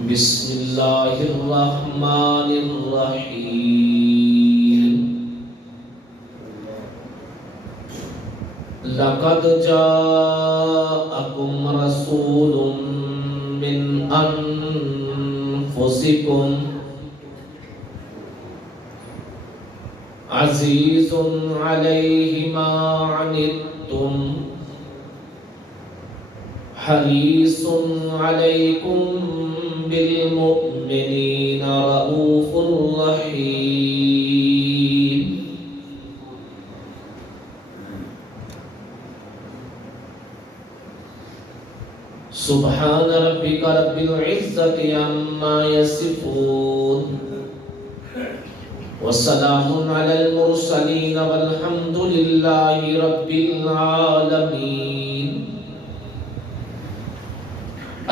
بسم اللہ الرحمن الرحیم لقد جاءکم رسول من انفسکم عزیز علیہ ما عنتم حریص علیکم بالمؤمنین رؤوف رحیم سبحان ربک رب العزت عما یصفون والسلام علی المرسلین والحمد للہ رب العالمین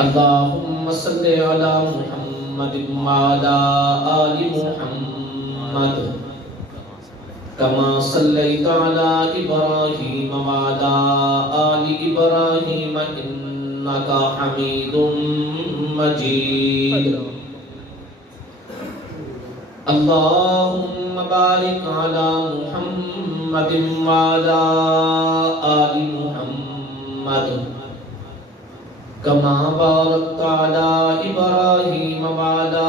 اللہم صلی علی محمد وعلی آل محمد کما صلیت علی ابراہیم وعلی آل ابراہیم انکا حمید مجید اللہم بارک علی محمد وعلی آل محمد کما بارکت علی ابراہیم وعلی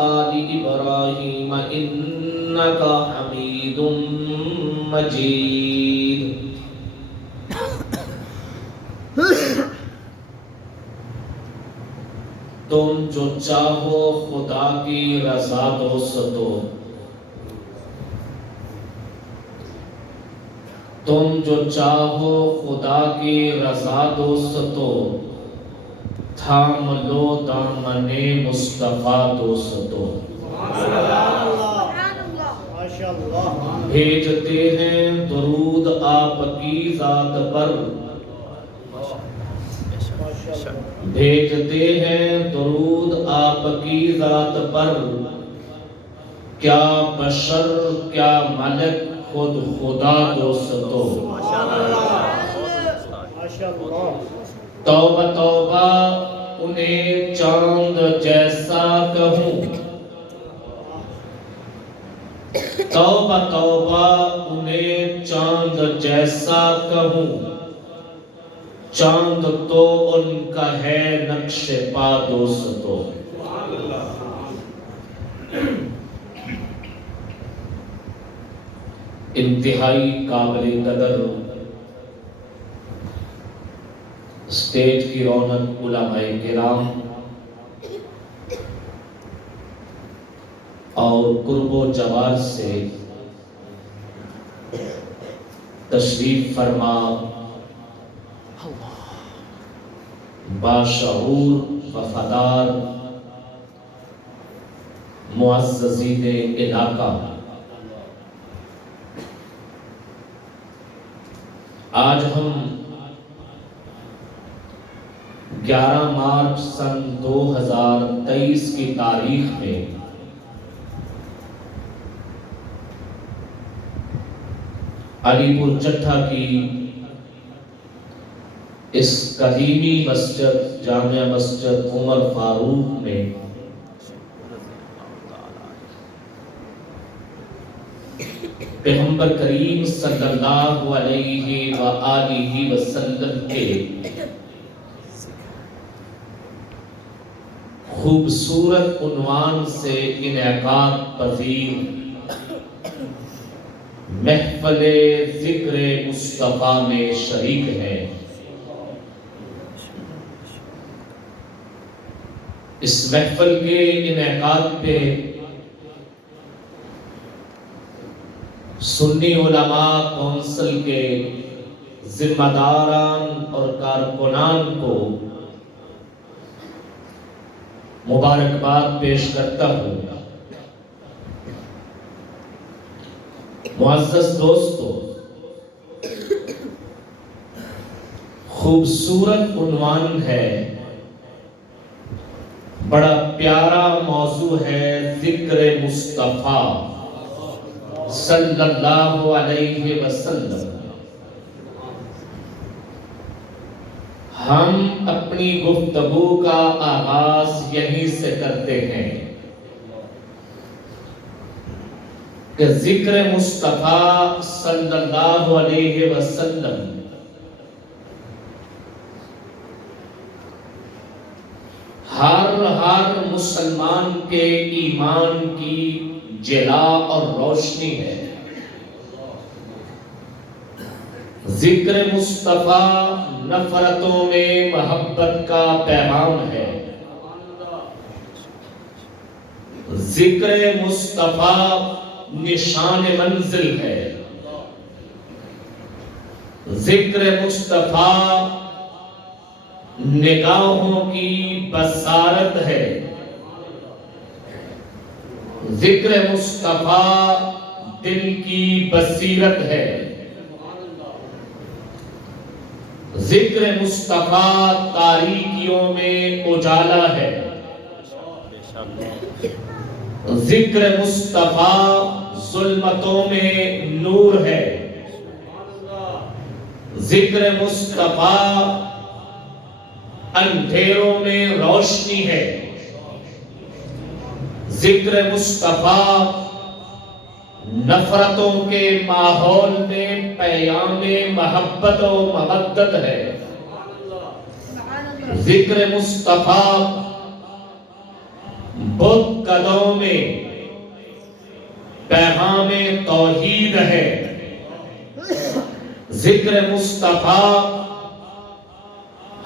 آل ابراہیم انکا حمید مجید تم جو چاہو خدا کی رضا دوست دو، تم جو چاہو خدا کی رضا دوست دو، تھام لو دامن مصطفیٰ دوستو۔ بھیجتے ہیں درود آپ کی ذات پر، بھیجتے ہیں درود آپ کی ذات پر، کیا بشر کیا ملک خود خدا دوستو۔ توبہ توبہ انہیں چاند جیسا کہوں، توبہ توبہ انہیں چاند جیسا کہوں، چاند تو ان کا ہے نقش پا دوستو۔ انتہائی قابل قدر اسٹیج کی رونق علماء کرام اور قرب و جوار سے تشریف فرما باشعور وفادار معززین علاقہ، آج ہم 11 مارچ سن 2023 کی تاریخ میں علی پور چٹھا کی اس قدیمی مسجد جامع مسجد عمر فاروق میں پیغمبر کریم صلی اللہ علیہ وآلہ وسلم کے خوبصورت عنوان سے انعقاد پذیر محفل ذکر مصطفیٰ میں شریک ہے۔ اس محفل کے انعقاد پہ سنی علماء کونسل کے ذمہ داران اور کارکنان کو مبارکباد پیش کرتا ہوں۔ معزز دوستو، خوبصورت عنوان ہے، بڑا پیارا موضوع ہے، ذکر مصطفیٰ صلی اللہ علیہ وسلم۔ ہم اپنی گفتگو کا آغاز یہیں سے کرتے ہیں کہ ذکر مصطفیٰ صلی اللہ علیہ وسلم ہر مسلمان کے ایمان کی جلا اور روشنی ہے۔ ذکر مصطفیٰ نفرتوں میں محبت کا پیغام ہے۔ ذکر مصطفیٰ نشان منزل ہے۔ ذکر مصطفیٰ نگاہوں کی بصارت ہے۔ ذکر مصطفیٰ دل کی بصیرت ہے۔ ذکر مصطفیٰ تاریکیوں میں اجالا ہے۔ ذکر مصطفیٰ ظلمتوں میں نور ہے۔ ذکر مصطفیٰ اندھیروں میں روشنی ہے۔ ذکر مصطفیٰ نفرتوں کے ماحول میں پیام محبت و مودت ہے۔ ذکر مصطفیٰ بت قدوں میں پیغام توحید ہے۔ ذکر مصطفیٰ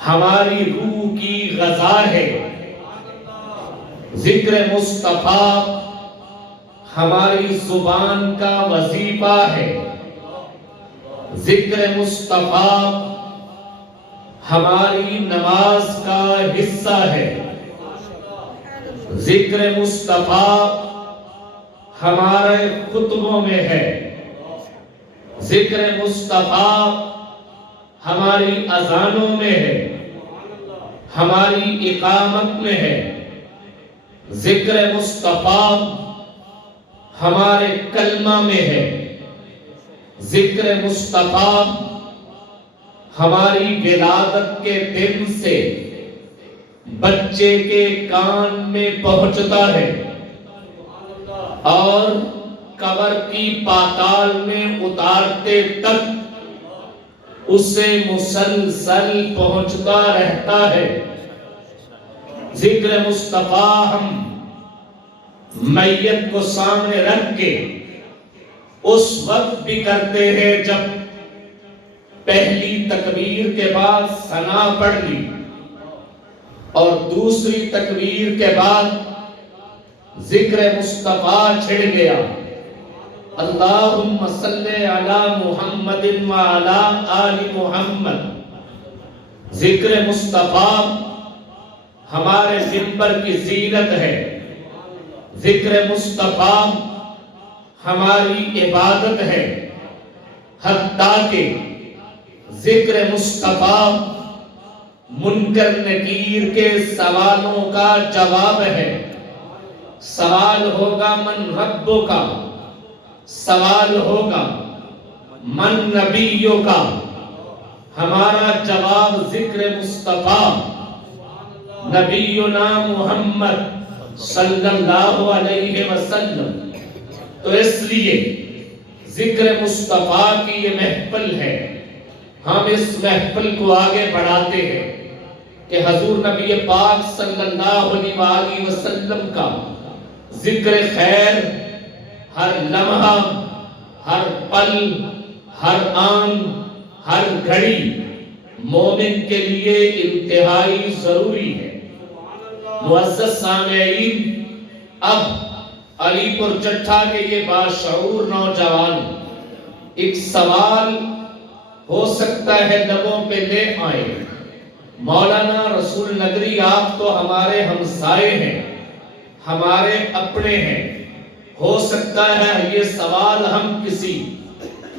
ہماری روح کی غذا ہے۔ ذکر مصطفیٰ ہماری زبان کا وظیفہ ہے۔ ذکر مصطفیٰ ہماری نماز کا حصہ ہے۔ ذکر مصطفیٰ ہمارے خطبوں میں ہے۔ ذکر مصطفیٰ ہماری اذانوں میں ہے، ہماری اقامت میں ہے۔ ذکر مصطفیٰ ہمارے کلمہ میں ہے۔ ذکر مصطفیٰ ہماری ولادت کے دن سے بچے کے کان میں پہنچتا ہے اور قبر کی پاتال میں اتارتے تک اسے مسلسل پہنچتا رہتا ہے۔ ذکر مصطفیٰ ہم میت کو سامنے رکھ کے اس وقت بھی کرتے ہیں جب پہلی تکبیر کے بعد ثنا پڑھ لی اور دوسری تکبیر کے بعد ذکر مصطفیٰ چھڑ گیا۔ اللہم صلی علی محمد وعلی آل محمد۔ ذکر مصطفیٰ ہمارے منبر کی زینت ہے۔ ذکر مصطفیٰ ہماری عبادت ہے، حتیٰ کہ ذکر مصطفیٰ منکر نکیر کے سوالوں کا جواب ہے۔ سوال ہوگا من ربو کا، سوال ہوگا من نبیوں کا، ہمارا جواب ذکر مصطفیٰ نبینا محمد صلی اللہ علیہ وسلم۔ تو اس لیے ذکر مصطفیٰ کی یہ محفل ہے، ہم اس محفل کو آگے بڑھاتے ہیں کہ حضور نبی پاک صلی اللہ علیہ وسلم کا ذکر خیر ہر لمحہ، ہر پل، ہر آن، ہر گھڑی مومن کے لیے انتہائی ضروری ہے۔ معزز سامعین، اب علی پور چٹھا کے یہ باشعور نوجوان ایک سوال ہو سکتا ہے لبوں پہ لے آئے۔ مولانا رسول نگری آپ تو ہمارے ہمسائے ہیں، ہمارے اپنے ہیں، ہو سکتا ہے یہ سوال ہم کسی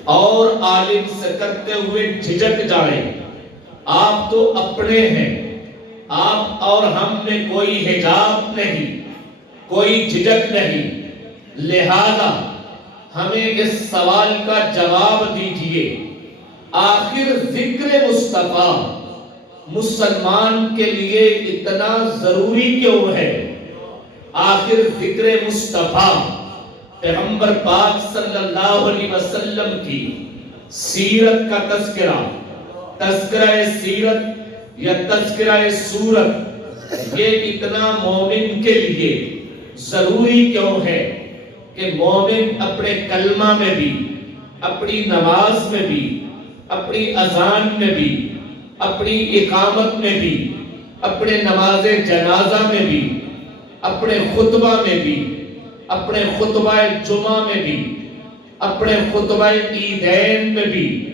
اور عالم سے کرتے ہوئے جھجک جائیں۔ آپ تو اپنے ہیں، آپ اور ہم میں کوئی حجاب نہیں، کوئی جھجک نہیں، لہذا ہمیں اس سوال کا جواب دیجئے۔ آخر ذکر مصطفیٰ مسلمان کے لیے اتنا ضروری کیوں ہے؟ آخر ذکر مصطفیٰ پیغمبر پاک صلی اللہ علیہ وسلم کی سیرت کا تذکرہ سیرت یا تذکرہ صورت، یہ اتنا مومن کے لیے ضروری کیوں ہے کہ مومن اپنے کلمہ میں بھی، اپنی نماز میں بھی، اپنی اذان میں بھی، اپنی اقامت میں بھی، اپنے نماز جنازہ میں بھی، اپنے خطبہ میں بھی، اپنے خطبہ جمعہ میں بھی، اپنے خطبہ عیدین میں بھی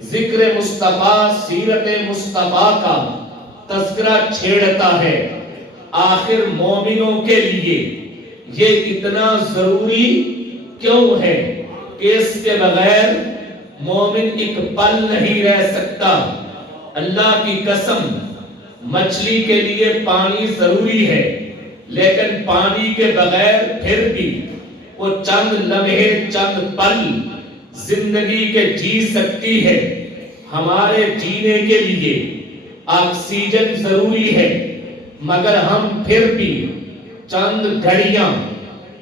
ذکر مصطفیٰ سیرت مصطفیٰ کا تذکرہ چھیڑتا ہے۔ آخر مومنوں کے لیے یہ اتنا ضروری کیوں ہے کہ اس کے بغیر مومن ایک پل نہیں رہ سکتا؟ اللہ کی قسم، مچھلی کے لیے پانی ضروری ہے، لیکن پانی کے بغیر پھر بھی وہ چند لمحے، چند پل زندگی کے جی سکتی ہے۔ ہمارے جینے کے لیے آکسیجن ضروری ہے، مگر ہم پھر بھی چند گھڑیاں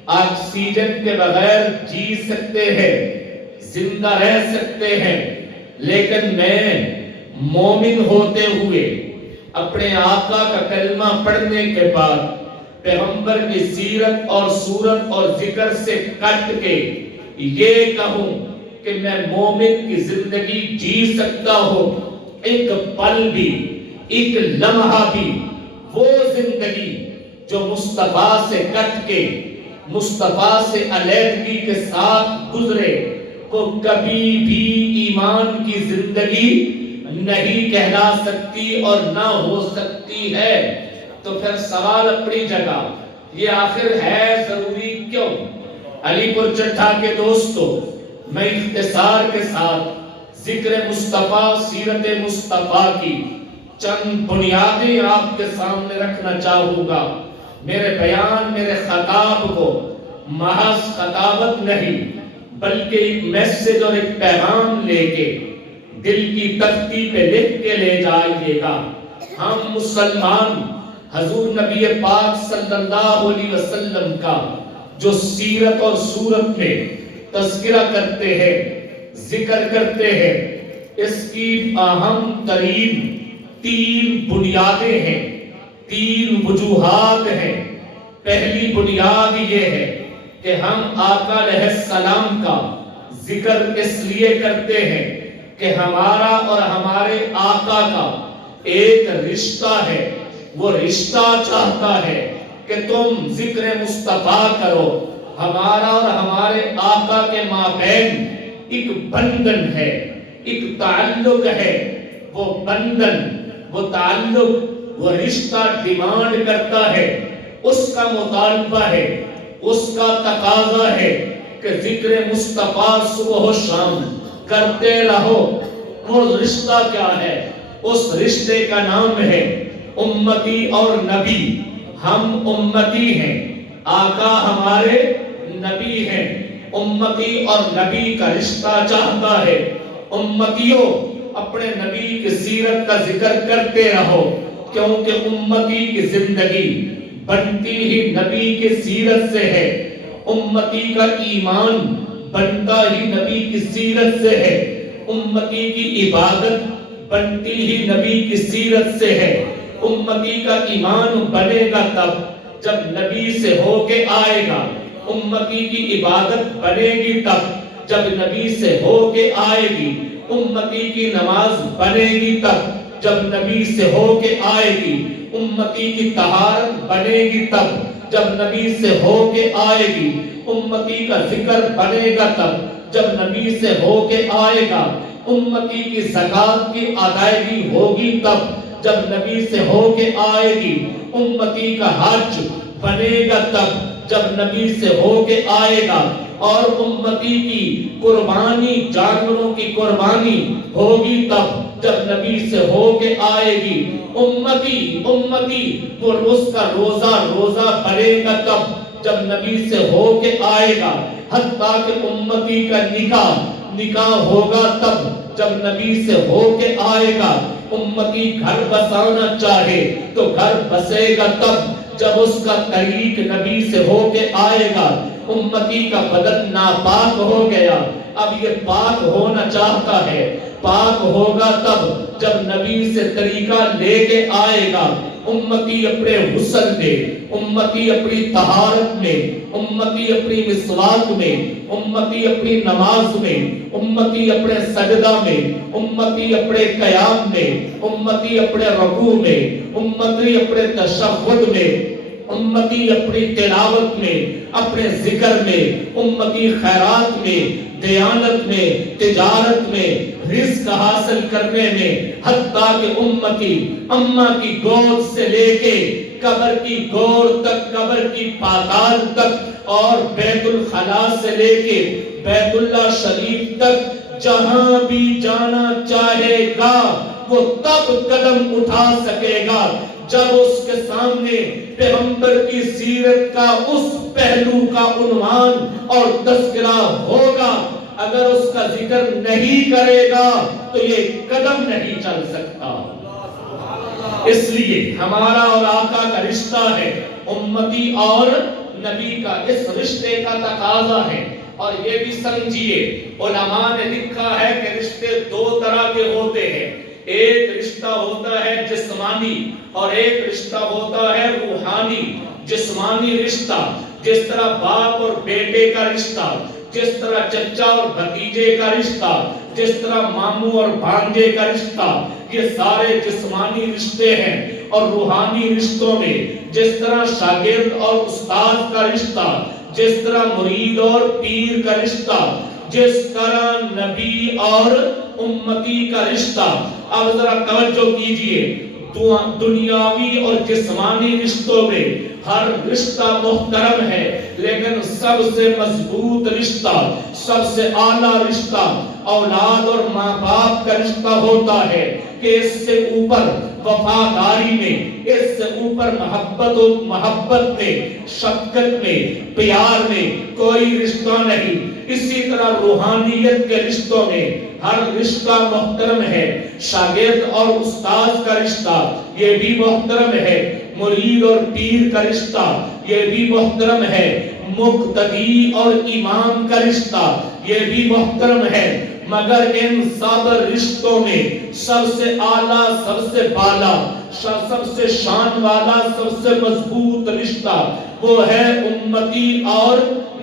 آکسیجن کے بغیر جی سکتے ہیں، زندہ رہ سکتے ہیں۔ لیکن میں مومن ہوتے ہوئے اپنے آقا کا کلمہ پڑھنے کے بعد پیغمبر کی سیرت اور صورت اور ذکر سے کٹ کے یہ کہوں کہ میں مومن کی زندگی جی سکتا ہوں، ایک پل بھی، ایک لمحہ بھی، وہ زندگی جو مصطفیٰ سے کٹ کے، مصطفیٰ سے علیحدگی کے ساتھ گزرے، وہ کبھی بھی ایمان کی زندگی نہیں کہلا سکتی اور نہ ہو سکتی ہے۔ تو پھر سوال اپنی جگہ، یہ آخر ہے ضروری کیوں؟ علی پور چٹھا کے دوستو، میں اختصار کے ساتھ ذکر مصطفیٰ سیرت مصطفیٰ کی چند بنیادیں آپ کے سامنے رکھنا چاہوں گا۔ میرے بیان، میرے خطاب کو محض خطابت نہیں بلکہ ایک میسج اور ایک پیغام لے کے دل کی تختی پہ لکھ کے لے جائیے گا۔ ہم مسلمان حضور نبی پاک صلی اللہ علیہ وسلم کا جو سیرت اور صورت میں تذکرہ کرتے ہیں، ذکر کرتے ہیں، اس کی اہم ترین تین بنیادیں ہیں، تین وجوہات ہیں۔ پہلی بنیاد یہ ہے کہ ہم آقا علیہ السلام کا ذکر اس لیے کرتے ہیں کہ ہمارا اور ہمارے آقا کا ایک رشتہ ہے۔ وہ رشتہ چاہتا ہے کہ تم ذکر مصطفیٰ کرو۔ ہمارا اور ہمارے آقا کے مابین ایک بندھن ہے، ایک تعلق ہے۔ وہ بندھن، وہ تعلق، وہ رشتہ ڈیمانڈ کرتا ہے، اس کا مطالبہ ہے، اس کا تقاضا ہے کہ ذکر مصطفیٰ صبح و شام کرتے رہو۔ وہ رشتہ کیا ہے؟ اس رشتے کا نام ہے امتی اور نبی۔ ہم امتی ہیں، آقا ہمارے نبی ہیں۔ امتی اور نبی کا رشتہ چاہتا ہے۔ امتیوں، اپنے نبی کی سیرت کا ذکر کرتے رہو، کیونکہ امتی کی زندگی بنتی ہی نبی کی سیرت سے ہے۔ امتی کا ایمان بنتا ہی نبی کی سیرت سے ہے۔ امتی کی عبادت بنتی ہی نبی کی سیرت سے ہے۔ امتی کا ایمان بنے گا تب جب نبی سے ہو کے آئے گا۔ امتی کی عبادت بنے گی تب جب نبی سے ہو کے آئے گی۔ امتی کی نماز بنے گی تب جب نبی سے ہو کے آئے گی۔ امتی کی طہارت بنے گی تب جب نبی سے ہو کے آئے گی۔ امتی کا ذکر بنے گا تب جب نبی سے ہو کے آئے گا۔ امتی کی زکوٰۃ کی ادائیگی ہوگی تب جب نبی سے ہو کے آئے گی۔ امتی کا حج بنے گا تب جب نبی سے ہو کے آئے گا۔ اور امتی کی قربانی، جانوروں کی قربانی ہوگی تب جب نبی سے ہو کے آئے گی۔ امتی تو اس کا روزہ بنے گا تب جب نبی سے ہو کے آئے گا۔ حتیٰ کہ امتی کا نکاح نکاح ہوگا تب جب نبی سے ہو کے آئے گا. امتی گھر بسانا چاہے تو گھر بسے گا تب جب اس کا طریق نبی سے ہو کے آئے گا. امتی کا بدن ناپاک ہو گیا، اب یہ پاک ہونا چاہتا ہے، پاک ہوگا تب جب نبی سے طریقہ لے کے آئے گا. امتی اپنے غسل میں، امتی اپنی طہارت میں، امتی اپنی مسواک میں، امتی اپنی نماز میں، امتی اپنے سجدہ میں، امتی اپنے قیام میں، امتی اپنے رکوع میں، امتی اپنے تشہد میں، امتی اپنی تلاوت میں، اپنے ذکر میں، امتی خیرات میں، دیانت میں، تجارت میں، رزق حاصل کرنے میں، حتیٰ کہ امتی اماں کی گود سے لے کے قبر کی گود تک، قبر کی پاتال تک، اور بیت الخلا سے لے کے بیت اللہ شریف تک جہاں بھی جانا چاہے گا وہ تب قدم اٹھا سکے گا جب اس کے سامنے پیغمبر کی سیرت کا اس پہلو کا عنوان اور تذکرہ ہوگا. اگر اس کا ذکر نہیں کرے گا تو یہ قدم نہیں چل سکتا. اس لیے ہمارا اور آقا کا رشتہ ہے امتی اور نبی کا، اس رشتے کا تقاضا ہے. اور یہ بھی سمجھیے علماء نے لکھا ہے کہ رشتے دو طرح کے ہوتے ہیں. ایک رشتہ ہوتا ہے جسمانی اور ایک رشتہ ہوتا ہے روحانی. جسمانی رشتہ جس طرح باپ اور بیٹے کا رشتہ، جس طرح چچا اور بھتیجے کا رشتہ، جس طرح ماموں اور بھانجے کا رشتہ، یہ سارے جسمانی رشتے ہیں. اور روحانی رشتوں میں جس طرح شاگرد اور استاد کا رشتہ، جس طرح مرید اور پیر کا رشتہ، جس طرح نبی اور امتی کا رشتہ. اب ذرا توجہ کیجئے، دنیاوی اور جسمانی رشتوں میں ہر رشتہ محترم ہے، لیکن سب سے مضبوط رشتہ، سب سے اعلیٰ رشتہ اولاد اور ماں باپ کا رشتہ ہوتا ہے کہ اس سے اوپر وفاداری میں، اس سے اوپر محبت میں، شفقت میں، پیار میں کوئی رشتہ نہیں. اسی طرح روحانیت کے رشتوں میں ہر رشتہ محترم ہے. شاگرد اور استاد کا رشتہ یہ بھی محترم ہے. مرید اور پیر کا رشتہ یہ بھی محترم ہے. مقتدی اور امام کا رشتہ یہ بھی محترم ہے. مگر ان سب رشتوں میں سب سے اعلیٰ، سب سے بالا، سب سے شان والا، سب سے مضبوط رشتہ وہ ہے امتی اور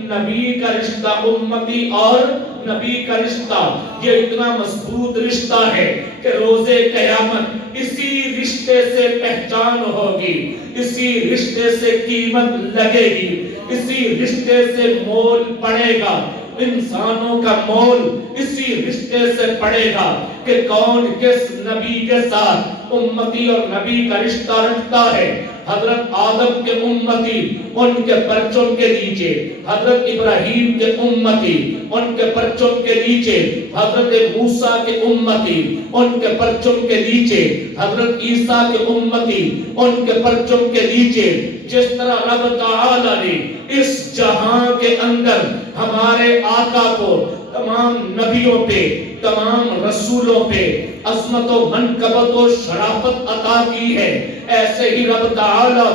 نبی کا رشتہ. امتی اور نبی کا رشتہ یہ اتنا مضبوط رشتہ ہے کہ روز قیامت اسی رشتے سے پہچان ہوگی، اسی رشتے سے قیمت لگے گی، اسی رشتے سے مول پڑے گا. انسانوں کا مول اسی رشتے سے پڑے گا کہ کون کس نبی کے ساتھ امتی اور نبی کا رشتہ رکھتا ہے. حضرت آدم کے امتی ان کے پرچم کے نیچے، حضرت ابراہیم کے امتی ان کے پرچم کے نیچے، حضرت موسیٰ کے امتی ان کے پرچم کے نیچے، حضرت عیسیٰ کے امتی ان کے پرچم کے نیچے. جس طرح رب تعالی نے اس جہاں کے اندر ہمارے آقا کو تمام نبیوں پہ، تمام رسولوں پہ عظمت و منقبت و شرافت عطا کی ہے، ایسے ہی رب تعالی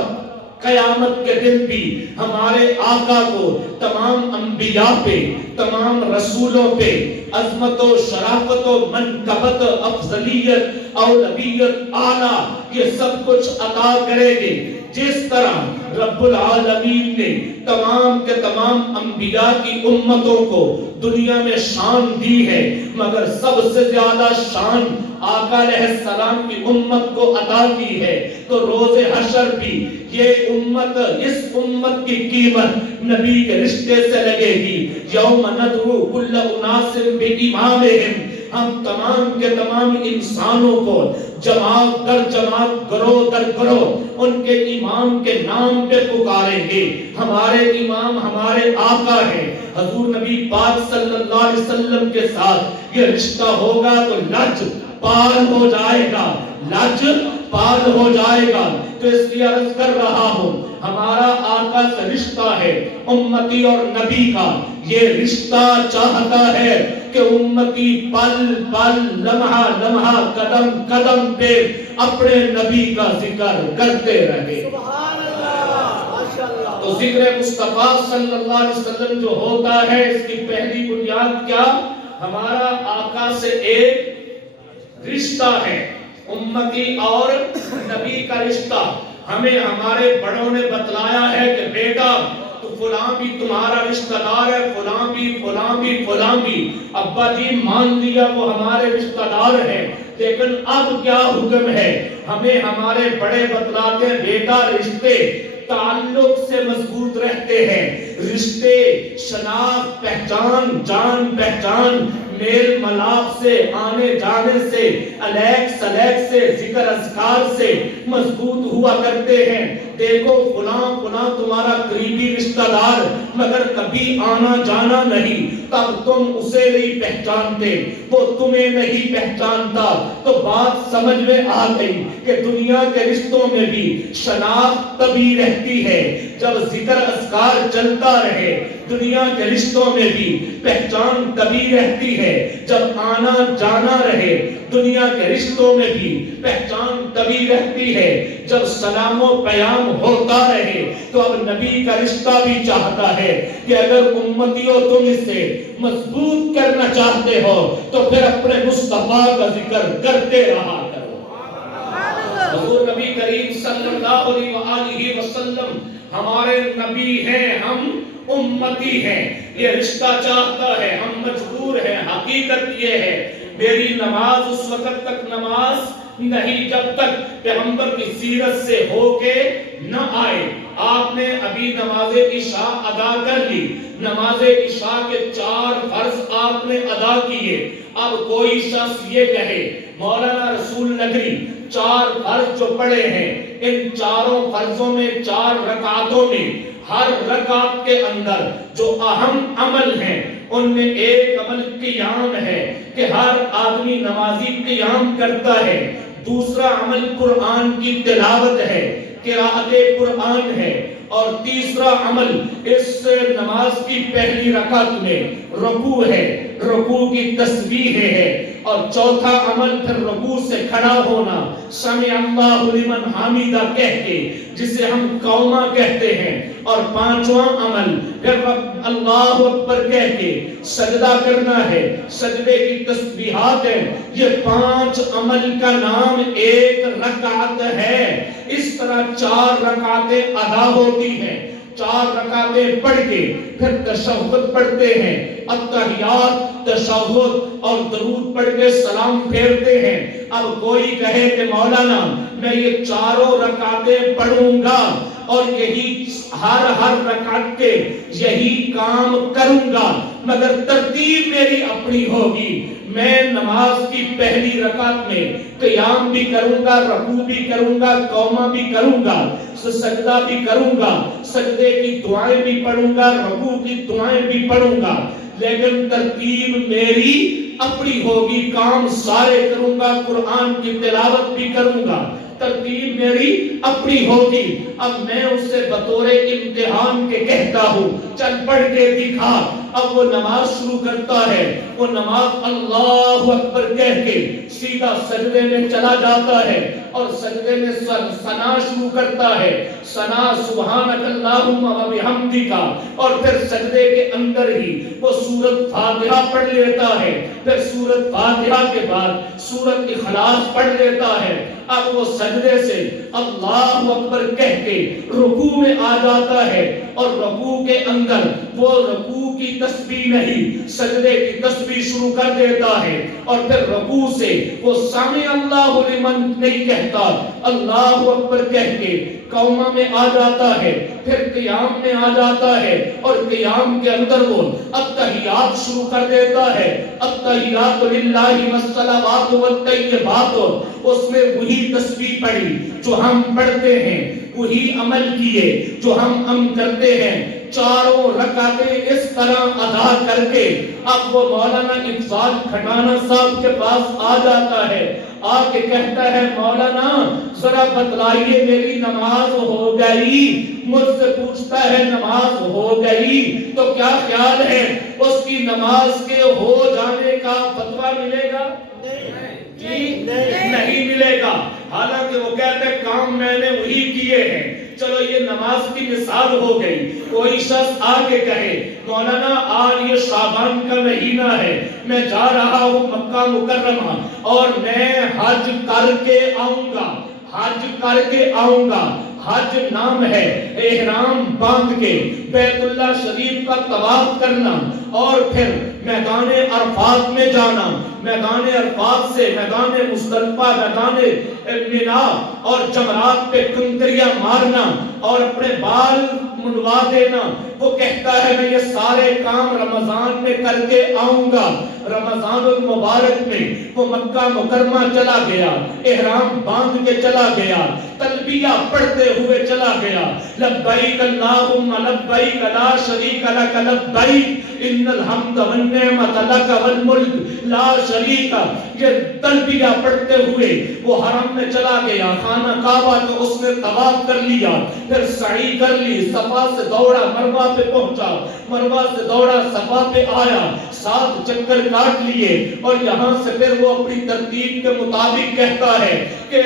قیامت کے دن بھی ہمارے آقا کو تمام انبیاء پہ، تمام رسولوں پہ عظمت و شرافت و منقبت، افضلیت، اولویت، اعلیٰ یہ سب کچھ عطا کرے گے. جس طرح رب العالمین نے تمام کے تمام انبیاء کی امتوں کو دنیا میں شان دی ہے، مگر سب سے زیادہ شان آقا علیہ السلام کی امت کو عطا کی ہے. تو روز حشر بھی یہ امت، اس امت کی قیمت نبی کے رشتے سے لگے گی. یوم ندعو کل اناس بامامہم، ہم تمام کے تمام انسانوں کو جماعت در جماعت، گروہ در گروہ ان کے امام کے نام پہ پکاریں گے. ہمارے امام ہمارے آقا ہیں. حضور نبی پاک صلی اللہ علیہ وسلم کے ساتھ یہ رشتہ ہوگا تو لج پال ہو جائے گا، لج پال ہو جائے گا. تو اس لیے عرض کر رہا ہوں ہمارا آقا سے رشتہ ہے امتی اور نبی کا. یہ رشتہ چاہتا ہے کہ امتی پل پل لمحہ لمحہ قدم قدم پہ اپنے نبی کا ذکر کرتے رہے۔ تو ذکر مصطفیٰ صلی اللہ علیہ وسلم جو ہوتا ہے اس کی پہلی بنیاد کیا؟ ہمارا آقا سے ایک رشتہ ہے، امتی اور نبی کا رشتہ۔ ہمیں ہمارے بڑوں نے بتلایا ہے کہ بیٹا تو فلاں بھی تمہارا رشتہ دار ہے، فلاں بھی فلاں بھی فلاں بھی۔ ابا جی مان لیا وہ ہمارے رشتہ دار ہیں، لیکن اب کیا حکم ہے؟ ہمیں ہمارے بڑے بتلاتے ہیں بیٹا رشتے تعلق سے مضبوط رہتے ہیں، رشتے شناخت پہچان جان پہچان میل ملاپ سے آنے جانے سے الیک سلیک سے ذکر اذکار سے مضبوط ہوا کرتے ہیں۔ دیکھو فلاں فلاں تمہارا قریبی رشتہ دار مگر کبھی آنا جانا نہیں، تب تم اسے نہیں پہچانتے، وہ تمہیں نہیں پہچانتا۔ تو بات سمجھ میں آ گئی کہ دنیا کے رشتوں میں بھی شناخت تبھی رہتی ہے جب ذکر اذکار چلتا رہے، دنیا کے رشتوں میں بھی پہچان تبھی رہتی ہے جب آنا جانا رہے، دنیا کے رشتوں میں بھی پہچان تبھی رہتی ہے جب سلام و پیام ہوتا رہے۔ تو اب نبی کا رشتہ بھی چاہتا ہے کہ اگر امتیوں تم اسے مضبوط کرنا چاہتے ہو تو پھر اپنے مصطفیٰ کا ذکر کرتے رہا کرو۔ حضور نبی کریم صلی اللہ علیہ وسلم ہمارے نبی ہیں، ہم امتی ہیں، یہ رشتہ چاہتا ہے، ہم مجبور ہیں۔ حقیقت یہ ہے میری نماز اس وقت تک نماز نہیں جب تک پیغمبر کی سیرت سے ہو کے نہ آئے۔ آپ نے ابھی نماز عشاء ادا کر لی، نماز عشاء کے 4 فرض آپ نے ادا کیے۔ اب کوئی شخص یہ کہے مولانا رسول نگری 4 فرض جو پڑے ہیں ان 4 فرضوں میں 4 رکعتوں میں ہر رکعت کے اندر جو اہم عمل ہیں ان میں ایک عمل قیام ہے کہ ہر آدمی نمازی قیام کرتا ہے، دوسرا عمل قرآن کی تلاوت ہے، قراءت قرآن ہے، اور تیسرا عمل اس نماز کی پہلی رکعت میں رکوع ہے، رکوع کی تسبیح ہے، اور چوتھا عمل پھر رکوع سے کھڑا ہونا سمع اللہ لمن حمیدہ کہہ کے جسے ہم قومہ کہتے ہیں، اور پانچواں عمل پھر اللہ اکبر کہہ کے سجدہ کرنا ہے، سجدے کی تسبیحات ہیں۔ یہ 5 عمل کا نام ایک رکعت ہے۔ اس طرح 4 رکعتیں ادا ہوتی ہیں، 4 رکعتیں پڑھ کے پھر تشہد پڑھتے ہیں، التحیات تشہد اور درود پڑھ کے سلام پھیرتے ہیں۔ اب کوئی کہے کہ مولانا میں یہ 4 رکعتیں پڑھوں گا اور یہی ہر رکعت کے یہی کام کروں گا مگر ترتیب میری اپنی ہوگی، میں نماز کی پہلی رکعت میں قیام بھی کروں گا، رکوع بھی کروں گا، قومہ بھی کروں گا، سجدہ بھی کروں گا، سجدے کی دعائیں بھی پڑھوں گا، رکوع کی دعائیں بھی پڑھوں گا، لیکن ترتیب میری اپنی ہوگی، کام سارے کروں گا، قرآن کی تلاوت بھی کروں گا، ترتیب میری اپنی ہوگی۔ اب میں اسے بطور امتحان کے کہتا ہوں چل پڑھ کے دکھا۔ اب وہ نماز شروع کرتا ہے، وہ نماز اللہ اکبر کہہ کے سیدھا سجدے میں چلا جاتا ہے اور سجدے میں ثنا شروع کرتا ہے، ثنا سبحانک اللہم و بحمدک، اور پھر سجدے کے اندر ہی وہ سورۃ فاتحہ پڑھ لیتا ہے، پھر سورۃ فاتحہ کے بعد سورۃ اخلاص پڑھ لیتا ہے۔ اب وہ سجدے سے اللہ اکبر کہہ کے رکوع میں آ جاتا ہے، اور رکوع کے اندر وہ رکوع کی تسبیح نہیں سجدے کی تسبیح شروع کر دیتا ہے، اور پھر رکوع سے وہ سمع اللہ لمن نہیں کہتا، اللہ اکبر کہہ کے قومہ میں آ جاتا ہے، پھر قیام میں آ جاتا ہے، اور قیام کے اندر وہ التحیات شروع کر دیتا ہے، التحیات للہ والصلوات والطیبات، اس میں وہی تسبیح پڑھی جو ہم پڑھتے ہیں، وہی عمل کیے جو ہم کرتے ہیں۔ چاروں رکعتیں اس طرح ادا کر کے اب وہ مولانا اقبال کھٹانہ صاحب کے پاس آ جاتا ہے، آ کے کہتا ہے مولانا ذرا بتلائیے میری نماز ہو گئی؟ مجھ سے پوچھتا ہے نماز ہو گئی تو کیا خیال ہے اس کی نماز کے ہو جانے کا فتویٰ ملے گا؟ جی نہیں ملے گا، حالانکہ وہ کہتے ہیں کام میں نے وہی کیے ہیں۔ چلو یہ نماز کی مثال ہو گئی۔ کوئی شخص آگے کہے مولانا آج یہ شعبان کا مہینہ ہے، میں جا رہا ہوں مکہ مکرمہ اور میں حج کر کے آؤں گا، حج کر کے آؤں گا۔ حج نام ہے احرام باندھ کے بیت اللہ شریف کا طواف کرنا اور پھر میدان عرفات میں جانا، میدان عرفات سے میدان مزدلفہ، میدان مینا اور جمرات پہ کنکریاں مارنا اور اپنے بال منڈوا دینا۔ وہ کہتا ہے میں یہ سارے کام رمضان میں کر کے آؤں گا۔ رمضان المبارک میں وہ مکہ مکرمہ چلا گیا، احرام باندھ کے چلا گیا، تلبیہ پڑھتے ہوئے چلا گیا، لبیک اللہم لبیک لا شریک لک لبیک ان الحمد والنعمت لک والملک لا شریک، یہ تلبیہ پڑھتے ہوئے وہ حرم میں چلا گیا، خانہ کعبہ کو اس نے طواف کر لیا، پھر سعی کر لی، صفا سے دوڑا مروہ پہ پہنچا، مروہ سے دوڑا صفا پہ آیا، 7 چکر کاٹ لیے اور یہاں سے پھر وہ اپنی ترتیب کے مطابق کہتا ہے کہ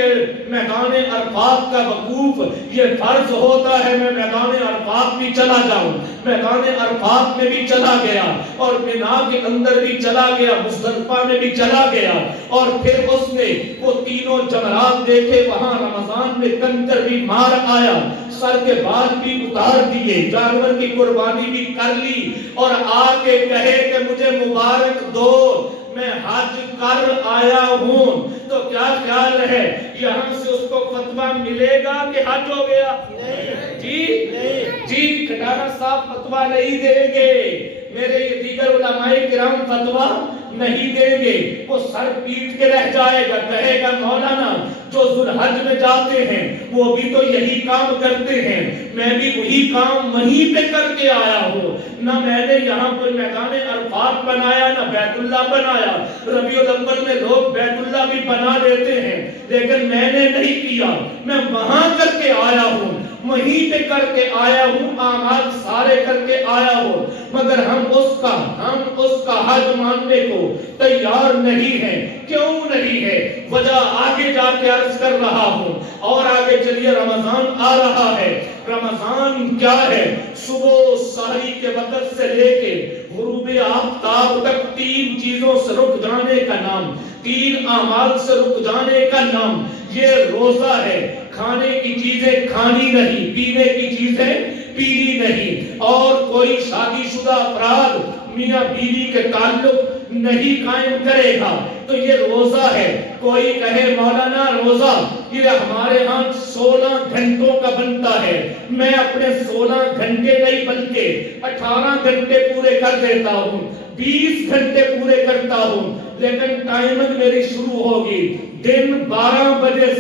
میدان عرفات کا وقوف یہ فرض ہوتا ہے، میں میدان عرفات بھی چلا جاؤں، میدان عرفات میں بھی چلا گیا اور مینا کے اندر بھی چلا گیا، مزدلفہ میں بھی چلا گیا اور پھر اس نے وہ تینوں جمرات دیکھے، وہاں رمضان میں کنکر بھی مار آیا، سر کے بال بھی اتار دیے، جانور کی قربانی بھی کر لی اور آ کے کہے کہ مجھے مبارک دو، میں حج کر آیا ہوں۔ تو کیا خیال ہے یہاں سے اس کو فتویٰ ملے گا کہ حج ہو گیا؟ جی کھٹانہ صاحب فتویٰ نہیں دیں گے، میرے یہ دیگر علماء کرام فتویٰ نہیں دیں گے، وہ سر پیٹ کے رہ جائے گا، کہے گا مولانا جو ذوالحج میں جاتے ہیں وہ بھی تو یہی کام کرتے ہیں، میں بھی وہی کام وہیں پہ کر کے آیا ہوں، نہ میں نے یہاں پر میدان عرفات بنایا نہ بیت اللہ بنایا، ربیع الاول میں لوگ بیت اللہ بھی بنا لیتے ہیں لیکن میں نے نہیں کیا، میں وہاں کر کے آیا ہوں، وہیں پہ کر کے آیا ہوں، اعمال سارے کر کے آیا ہوں، مگر ہم اس کا حج ماننے کو تیار نہیں ہیں۔ کیوں نہیں ہے؟ وجہ آگے جا کے عرض کر رہا ہوں، اور آگے چلیے رمضان آ رہا ہے۔ رمضان کیا ہے؟ صبح سحری کے وقت سے لے کے غروب آفتاب تک 3 چیزوں سے رک جانے کا نام، 3 اعمال سے رک جانے کا نام یہ روزہ ہے۔ کھانے کی چیزیں کھانی نہیں، پینے کی چیزیں پینی نہیں، اور کوئی شادی شدہ افراد میاں بیوی کے تعلق نہیں قائم کرے گا، تو یہ روزہ ہے۔ کوئی کہے مولانا روزہ یہ ہمارے ہاں 16 گھنٹوں کا بنتا ہے، میں اپنے 16 گھنٹے نہیں بلکہ 18 گھنٹے پورے کر دیتا ہوں، 20 گھنٹے پورے کرتا ہوں، لیکن ٹائمنگ میری شروع ہوگی دن 12 بجے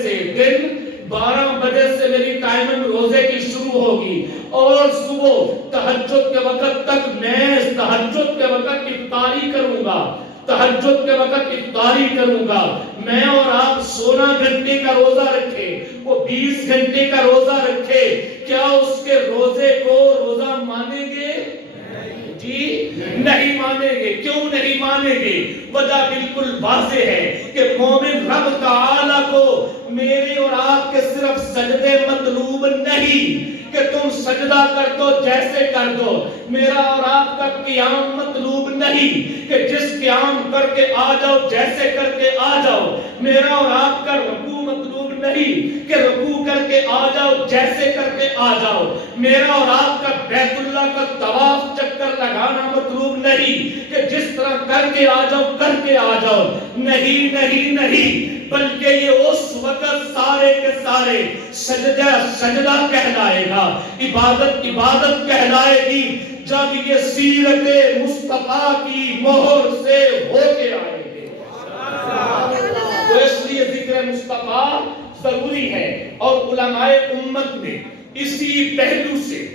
سے میری ٹائمنگ روزے کی شروع ہوگی، اور صبح تہجد کے وقت تک میں تہجد کے وقت افطاری کروں گا، تہجد کے وقت افطاری کروں گا۔ میں اور آپ 16 گھنٹے کا روزہ رکھے، وہ 20 گھنٹے کا روزہ رکھے، کیا اس کے روزے کو روزہ مانیں گے؟ جی نہیں مانیں گے۔ کیوں نہیں مانیں گے؟ وجہ بالکل واضح ہے کہ مومن رب تعالیٰ کو میرے اور آپ کے صرف سجدے مطلوب نہیں کہ تم سجدہ کر دو جیسے کر دو، میرا اور آپ کا قیام مطلوب نہیں کہ جس قیام کر کے آ جاؤ جیسے کر کے آ جاؤ، میرا اور آپ کا رکوع مطلوب نہیں کہ رکوع کر کے آ جاؤ جیسے کر کے آ جاؤ، میرا اور آپ کا بیت اللہ کا طواف چکر لگانا مطلوب نہیں کہ جس طرح کر کے آ جاؤ کر کے آ جاؤ، نہیں نہیں نہیں، بلکہ یہ اس وقت سارے کے سارے سجدہ کہلائے گا، عبادت کہلائے گی جب یہ سیرت مصطفیٰ کی مہر سے ہو کے آئے گے۔ تو اس لیے ذکر مصطفیٰ ضروری ہے، اور علماء امت نے اسی پہلو سے